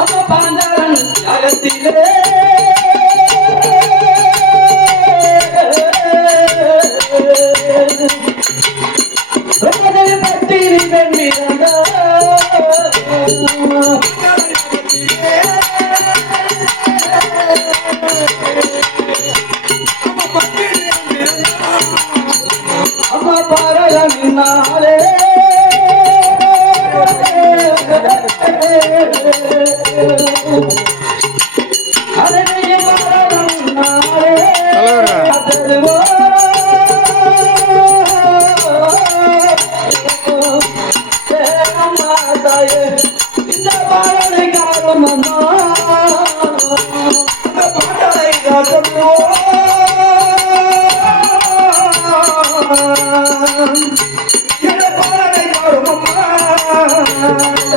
அப்ப பாண்டாரன் ஜாகத்திலே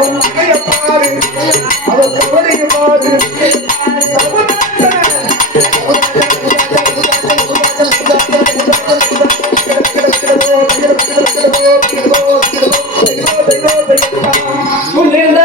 அவன் நகைய பாரு. அவன் கவலைய பாரு. முன்னிருந்த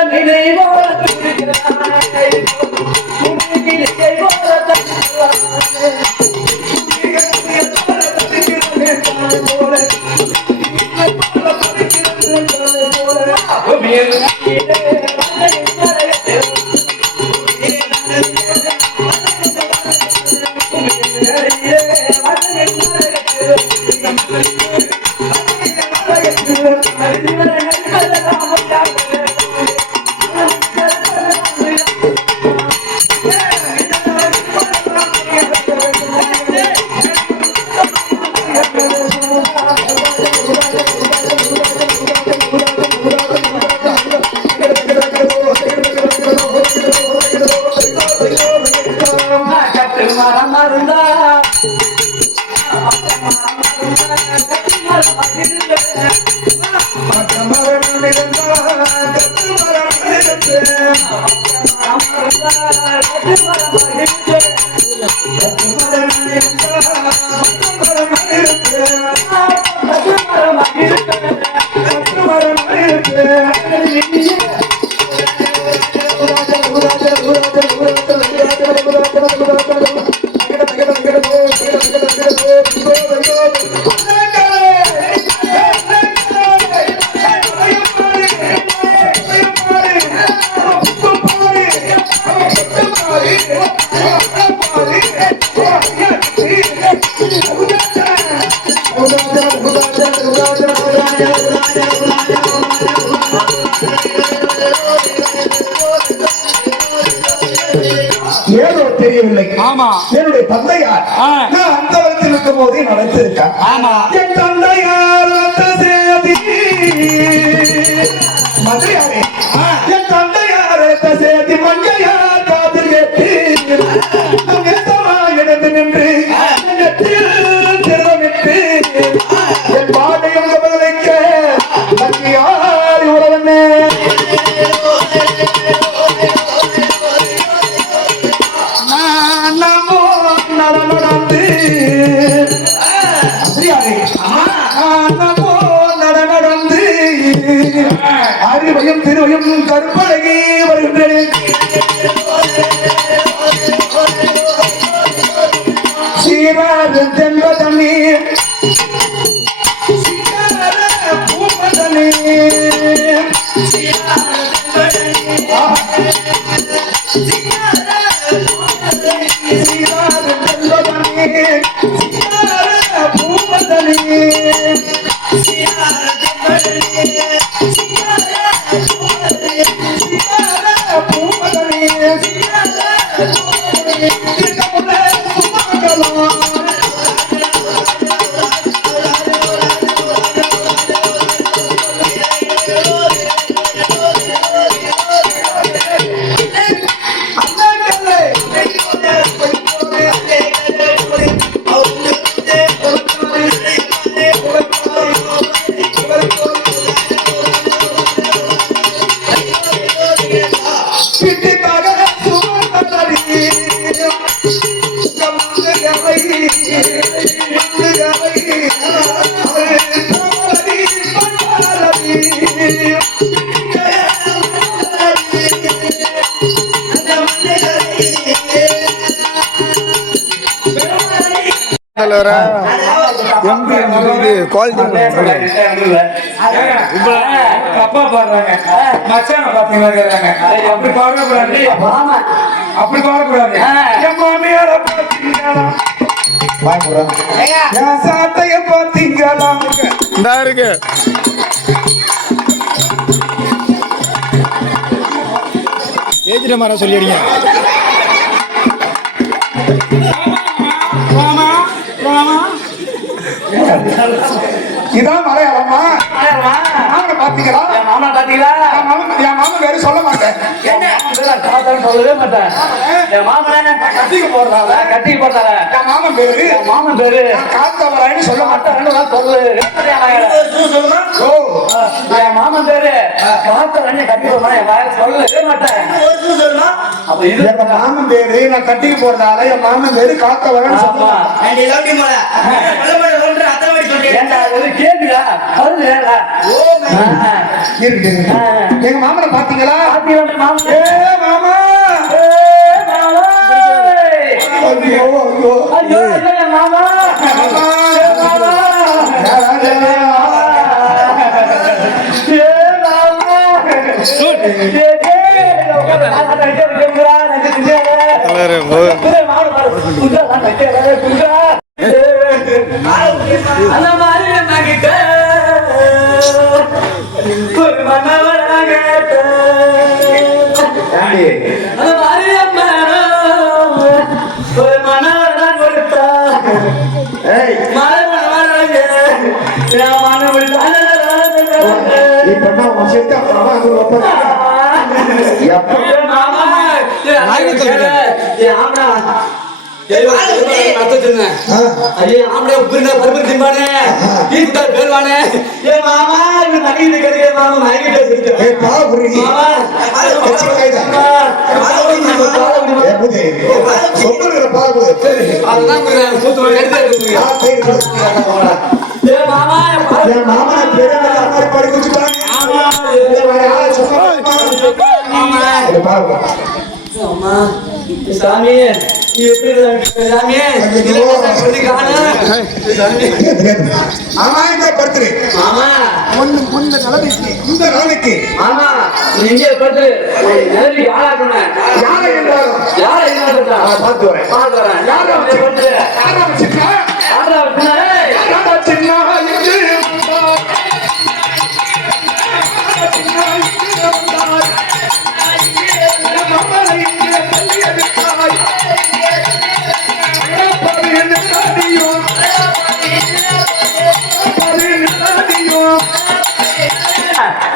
நான் அந்த வயத்தில் இருக்கும் போதே நடத்திருக்கேன் ஆமா. திருவையும் திருவையும் கருப்பழகி வருகின்றன. சீராஜன் தென்ப தண்ணீர் Yeah. தலைவர. எம்பி இது குவாலிட்டி அப்பா பாடுறாங்க. மச்சான பாத்தீங்களா கேக்குறாங்க. அப்படி பாடக்கூடாது. ஆமா அப்படி பாடக்கூடாது. என் மாமியார பாத்தீங்களா என் சாட்டைய பார்த்தீங்களா? இந்த இருக்கு. ஏஜிட மரம் சொல்லிடுங்க. இதான் மலையாளமா? பாத்தீங்களா மாமா பாத்தீங்களா என் மாமன் வேறு சொல்ல மாட்டேன் என் மாமன் பேரை தாத்தான்னு சொல்லவே மாட்டேன். என் மாமனை கத்திக்கு போடுறாங்க? கட்டிக்கு போட்டாங்க என் மாமன் பேரு. என் மாமன் பேரு. காத்தவராயின்னு சொல்ல மாட்டேன். சொல்லு ஓ. என் மாமன் பேரு. காத்த ரெண்டு கட்டி போடுறா என் வாயில சொல்லவே மாட்டேன். அப்ப இது எங்க மாமன் பேரு. நான் கட்டிக்கு போறதால என் மாமன் பேரு காத்தவரன்னு சொல்லுவேன். ஏன்டா அது கேக்குதா அது வேறா இருக்கு இருக்கு. எங்க மாமனை பாத்தீங்களா மாமா. ஐயோ ஐயோ மாமா. யாராவது ஏ இப்ப நான் உன் ஆம்பளை உப்புருந்தா பருப்பு திம்பானே ஈட்டா பேருவானே ஏ மாமா இது நகிட்டு கிடைக்க மாமா நகிட்டு செஞ்சு ஏய், பா, புரியுது. மாமா. ஏ. சொல்லுகிற பா, புதி. அதுதான் குடுறேன் சூத்து எடுத்து. ஏ மாமா என் மாமனை பெரிய மாதிரி. மாமா. மாமா. சாமி. ஆமா, இந்த படுத்துரு. மாமா ஒண்ணு, முன்ன நிலைமைக்கு, இந்த நிலைமைக்கு மாமா நீ இங்கே பட்டு நேரடி ஆளாக்கணும் யாரை யாரை நான் பார்த்து வரேன். பார்த்து வரேன். யாரை பட்டு யாரா வச்சுட்டா? யாரா வச்சுனா? யாரா சின்ன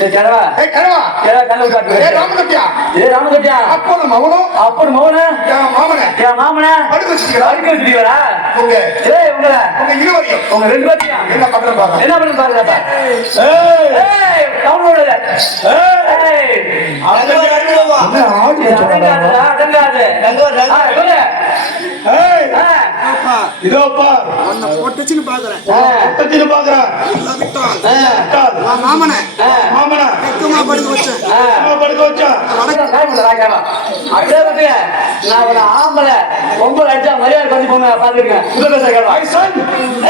கிழவா. கிழவா, கண்ணை காட்டு. ராமகட்டியா. ஏய், ராமகட்டியா. அப்பனும் மகனும் அப்பன் மகனே, என் மாமனை என் மாமனே, படுக்க வச்சுக்கிறா. அடிக்க வச்சிருக்கீங்களா? உங்க ஏய், உங்களை, உங்க இருவரையும் உங்க ரெண்டு பேர்த்தையும் என்ன பண்றேன் பாருங்க என்ன பண்ணு பாருங்க. ஏய், ஏய், கவுண்ட். ஏய். ஏய், ஆ, இதோ பார். பொட்டச்சின்னு பாக்குறேன். பக்கத்துல பாக்குறேன். ஆ, மாமனை. ஆ, மாமனா. சும்மா படுக்க வச்சேன். அம்மா படுக்க வச்சா. வணக்கம், காய் போடு, காய் காய். அப்படியே நான் ஒரு ஆம்பளை, பொம்பளை அடிச்சா மரியாதை பண்ணி போங்க, பாத்துக்கங்க. புது பேச கேளு. ஐசன்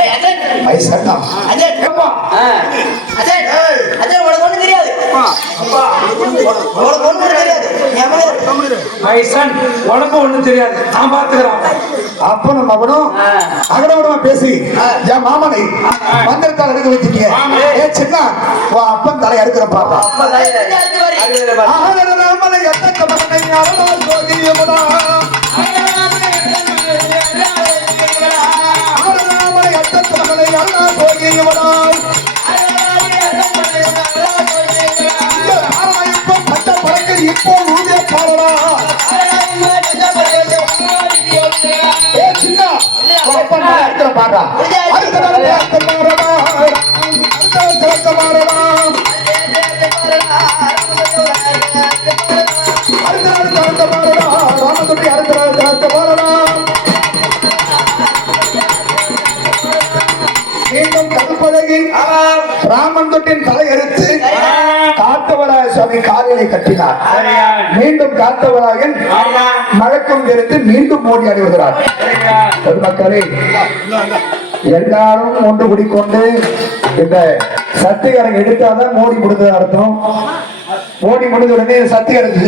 ஏய், அஜய், ஐசன் தான் அஜய், உனக்கு ஒண்ணும் தெரியாது உனக்கு ஒண்ணும் தெரியாது என் மகன் மை சன் உனக்கும் ஒண்ணும் தெரியாது நான் பாத்துக்கிறேன் அப்பனும் மகனும் ஆ. அகடவடமா பேசி என் மாமனை மந்திரத்தால் எடுக்க வச்சுட்டீங்க ஏ சின்ன உன் அப்பன் தலை எடுக்கிற பாப்பா அப்பா தாய். அடிக்கிறத பாரு. ஆதரவாமலை எத்தக்க மகனை அருளால் சோதியமுடா. தலை எடுக்கிற பாப்பா. அடுத்த நாள் அடுத்த மாறடா. அடுத்த நாள் சிறக்க மாறடா. அடுத்த நாள் சிறக்க மாறடா. ராமதுரை அடுத்த நாள் சிறக்க மாறடா. மீண்டும் கருப்பழகி ராமன் தொட்டின் தலை எடுத்து காத்தவராய சுவாமி காலிலை கட்டினார் மீண்டும் காத்தவராயன் மழக்கம் எடுத்து மீண்டும் ஓடி ஆடி வருகிறார் பொதுமக்களே எல்லாரும் ஒன்று கொண்டு இந்த சத்தியகரம் எடுத்தாதான் மோடி முடிந்தது அர்த்தம். மோடி முடிஞ்ச உடனே சத்தியகரம்